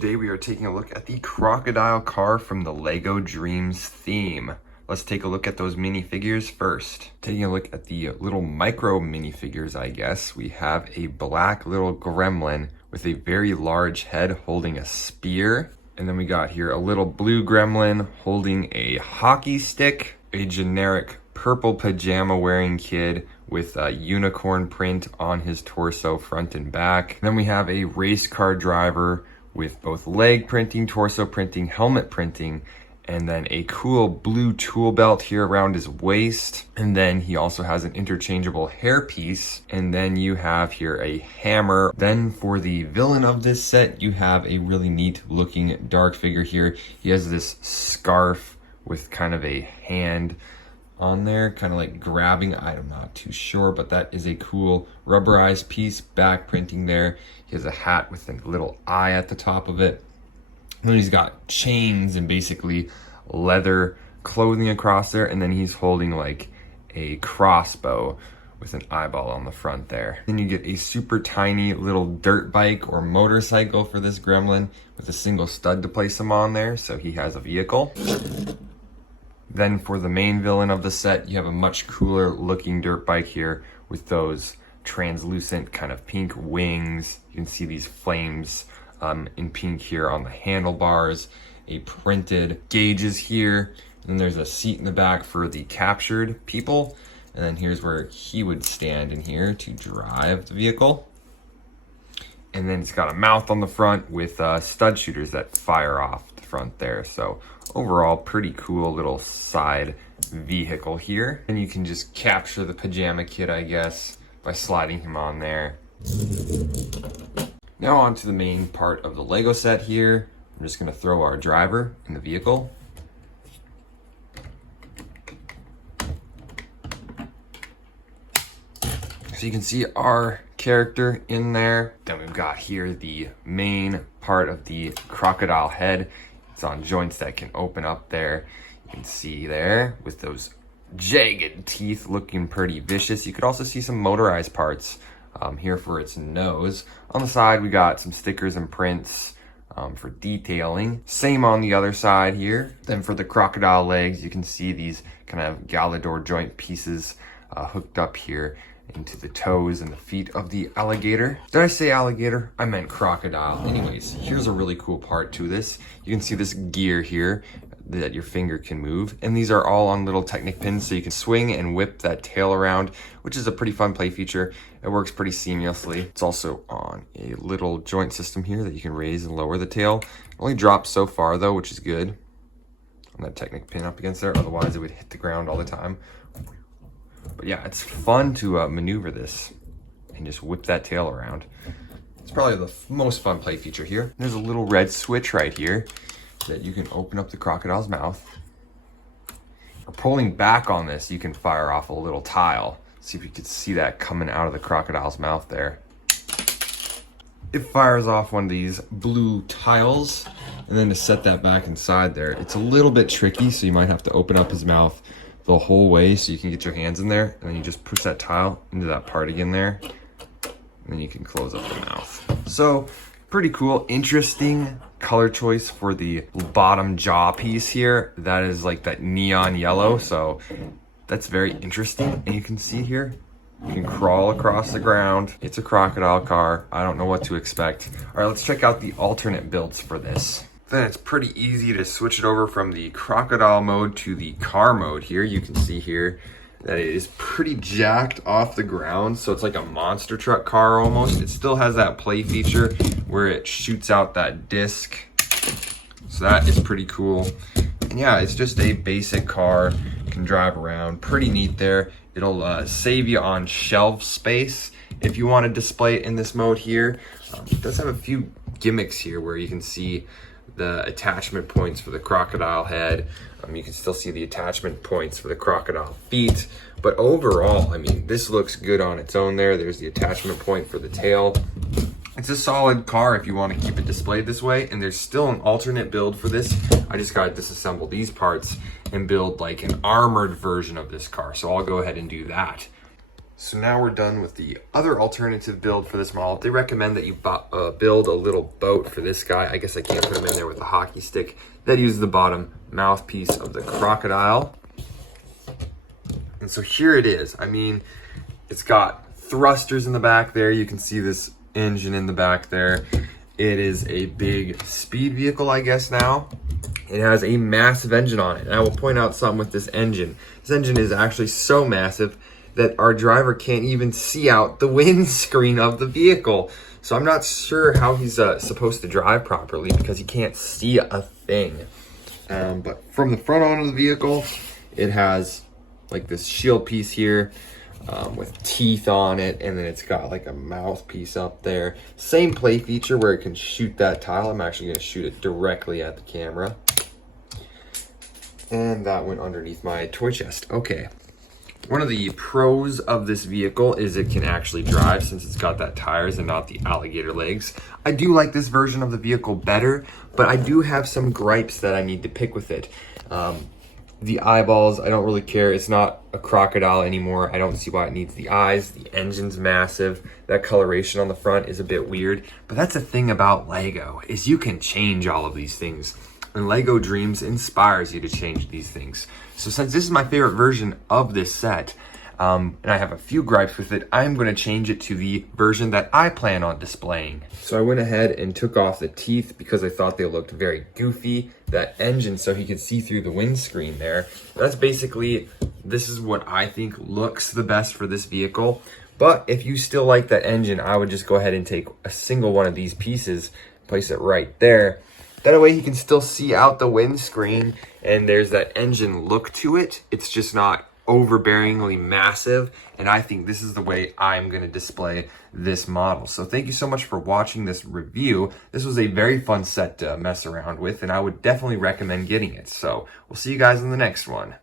Today we are taking a look at the crocodile car from the Lego Dreams theme. Let's take a look at those minifigures first. Taking a look at the little micro minifigures, I guess, we have a black little gremlin with a very large head holding a spear. And then we got here a little blue gremlin holding a hockey stick, a generic purple pajama wearing kid with a unicorn print on his torso front and back. And then we have a race car driver with both leg printing, torso printing, helmet printing, and then a cool blue tool belt here around his waist. And then he also has an interchangeable hairpiece. And then you have here a hammer. Then for the villain of this set, you have a really neat looking dark figure here. He has this scarf with kind of a hand on there, kind of like grabbing, I'm not too sure, but that is a cool rubberized piece, back printing there. He has a hat with a little eye at the top of it. And then he's got chains and basically leather clothing across there, and then he's holding like a crossbow with an eyeball on the front there. Then you get a super tiny little dirt bike or motorcycle for this gremlin with a single stud to place him on there, so he has a vehicle. Then for the main villain of the set, you have a much cooler looking dirt bike here with those translucent kind of pink wings. You can see these flames in pink here on the handlebars, a printed gauges here. And then there's a seat in the back for the captured people. And then here's where he would stand in here to drive the vehicle. And then it's got a mouth on the front with stud shooters that fire off the front there. So overall, pretty cool little side vehicle here. And you can just capture the pajama kid, I guess, by sliding him on there. Now on to the main part of the Lego set here. I'm just gonna throw our driver in the vehicle. So you can see our character in there. Then we've got here the main part of the crocodile head. It's on joints that can open up there. You can see there with those jagged teeth looking pretty vicious. You could also see some motorized parts here for its nose. On the side, we got some stickers and prints for detailing. Same on the other side here. Then for the crocodile legs, you can see these kind of Galador joint pieces hooked up here into the toes and the feet of the alligator. Did I say alligator? I meant crocodile. Anyways, here's a really cool part to this. You can see this gear here that your finger can move, and these are all on little Technic pins, so you can swing and whip that tail around, which is a pretty fun play feature. It works pretty seamlessly. It's also on a little joint system here that you can raise and lower the tail. It only drops so far though, which is good. On that Technic pin up against there, otherwise it would hit the ground all the time. But yeah, it's fun to maneuver this and just whip that tail around. It's probably the most fun play feature here. There's a little red switch right here that you can open up the crocodile's mouth. Or pulling back on this, you can fire off a little tile. See if you can see that coming out of the crocodile's mouth there. It fires off one of these blue tiles, and then to set that back inside there, it's a little bit tricky, so you might have to open up his mouth the whole way so you can get your hands in there, and then you just push that tile into that part again there, and then you can close up the mouth. So pretty cool, interesting color choice for the bottom jaw piece here. That is like that neon yellow, so that's very interesting. And you can see here, you can crawl across the ground. It's a crocodile car. I don't know what to expect. All right, let's check out the alternate builds for this. Then it's pretty easy to switch it over from the crocodile mode to the car mode here. You can see here that it is pretty jacked off the ground. So it's like a monster truck car almost. It still has that play feature where it shoots out that disc. So that is pretty cool. And yeah, it's just a basic car. You can drive around, pretty neat there. It'll save you on shelf space if you want to display it in this mode here. It does have a few gimmicks here where you can see the attachment points for the crocodile head. You can still see the attachment points for the crocodile feet. But overall, I mean, this looks good on its own there. There's the attachment point for the tail. It's a solid car if you want to keep it displayed this way. And there's still an alternate build for this. I just got to disassemble these parts and build like an armored version of this car. So I'll go ahead and do that. So now we're done with the other alternative build for this model. They recommend that you build a little boat for this guy. I guess I can't put him in there with a hockey stick. That uses the bottom mouthpiece of the crocodile. And so here it is. I mean, it's got thrusters in the back there. You can see this engine in the back there. It is a big speed vehicle, I guess now. It has a massive engine on it. And I will point out something with this engine. This engine is actually so massive that our driver can't even see out the windscreen of the vehicle. So I'm not sure how he's supposed to drive properly because he can't see a thing. But from the front on of the vehicle, it has like this shield piece here with teeth on it, and then it's got like a mouthpiece up there. Same play feature where it can shoot that tile. I'm actually gonna shoot it directly at the camera. And that went underneath my toy chest. Okay. One of the pros of this vehicle is it can actually drive since it's got that tires and not the alligator legs. I do like this version of the vehicle better, but I do have some gripes that I need to pick with it. The eyeballs, I don't really care. It's not a crocodile anymore. I don't see why it needs the eyes. The engine's massive. That coloration on the front is a bit weird. But that's the thing about Lego, is you can change all of these things. And Lego Dreams inspires you to change these things. So since this is my favorite version of this set, and I have a few gripes with it, I'm going to change it to the version that I plan on displaying. So I went ahead and took off the teeth because I thought they looked very goofy. That engine, so he could see through the windscreen there. That's basically, this is what I think looks the best for this vehicle. But if you still like that engine, I would just go ahead and take a single one of these pieces, place it right there. That way he can still see out the windscreen, and there's that engine look to it. It's just not overbearingly massive, and I think this is the way I'm going to display this model. So thank you so much for watching this review. This was a very fun set to mess around with, and I would definitely recommend getting it. So we'll see you guys in the next one.